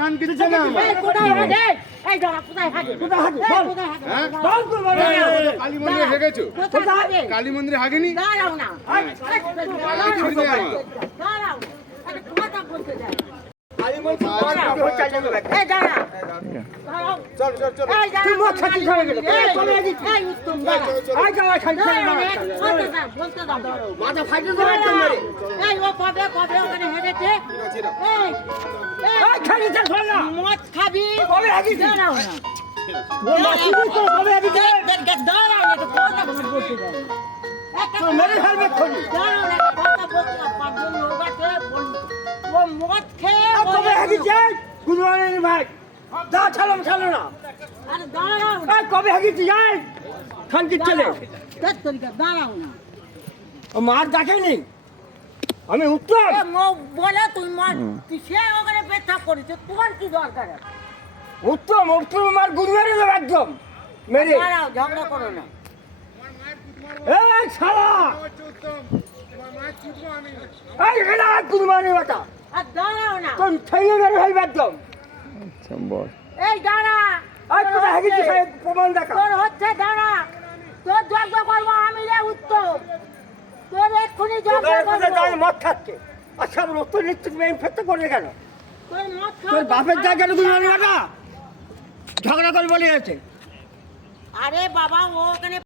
কান কিছু ছেলে আমার কোথায় হাঁটে এই দাঁড়া কোথায় হাঁটে কোথায় হাঁটে? বল। কোথায় হাঁটে হ্যাঁ? বল কুরবানি। কালী মন্দিরে হেগেছো কোথায় হাঁটে কালী মন্দিরে হাগেনি দাঁড়াও না কিছু নেই আমার দাঁড়াও আরে কথা বলতে যায় কালী মন্দির হচ্ছে চলে গেল। এই দাঁড়া দাঁড়াও চল চল চল এই দাঁড়া তুই মদ খাচ্ছিস হয়ে গেল। এই চলে এদিকে এই উত্তম দাঁড়া আয় যাওয়া খালি ছেলে না। বলতে দাও মাথা ফাইটে দেবে একদম মেরে। এই ও কবে কবে ওখানে হেঁটেছে এই এই খালি চল ফেল না। মদ খাবি কবে হাগিস? দাঁড়াও না ও মাসিবি তো কবে হাগিস? দাঁড়াও না তো কথা বলতে দাও তো মেরে ফেলবে খনি। দাঁড়াও না কথা বলতে দাও পাঁচজন লোক আছে ও মদ খেয়ে আর কবে হাগিস? কুরবানি ভাই। যা ছাড়ো ছাড়ো না। আরে দাঁড়াও না এই কবে হাগিস যাই? খানকির ছেলে। দেখ তরিকা দাঁড়াও না ও মার ডাকেনি। আমি উত্তর। এ মো বলে তুই মদ তুই সে ওখানে পেছাব করেছে তোমার কি দরকার আছে? উত্তম উত্তম মার গুড মেরে দেবে একদম মেরে। দাঁড়াও ঝগড়া করো না এই শালা এই এলা কুরবানি বাটা আর দাঁড়াও না তোর ঠেঙে মেরে ফেলবে একদম। এই দাঁড়া এই কোথায় হাগিস সাহেব প্রমাণ দেখা। তোর হচ্ছে দাঁড়া তোর যজ্ঞ করবো আমি রে উত্তম তোর এক্ষুনি যজ্ঞ কোথায় কোথায় করবো যাই মদ খাচ্ছে। আচ্ছা রক্ত নিচ্ছে মেয়ে ফেটে করে কেন? তোর মদ তোর খাওয়া বাপের জায়গাটা কুরবানি বাটা ঝগড়া করে বলে আছে। আরে বাবা ও ওখানে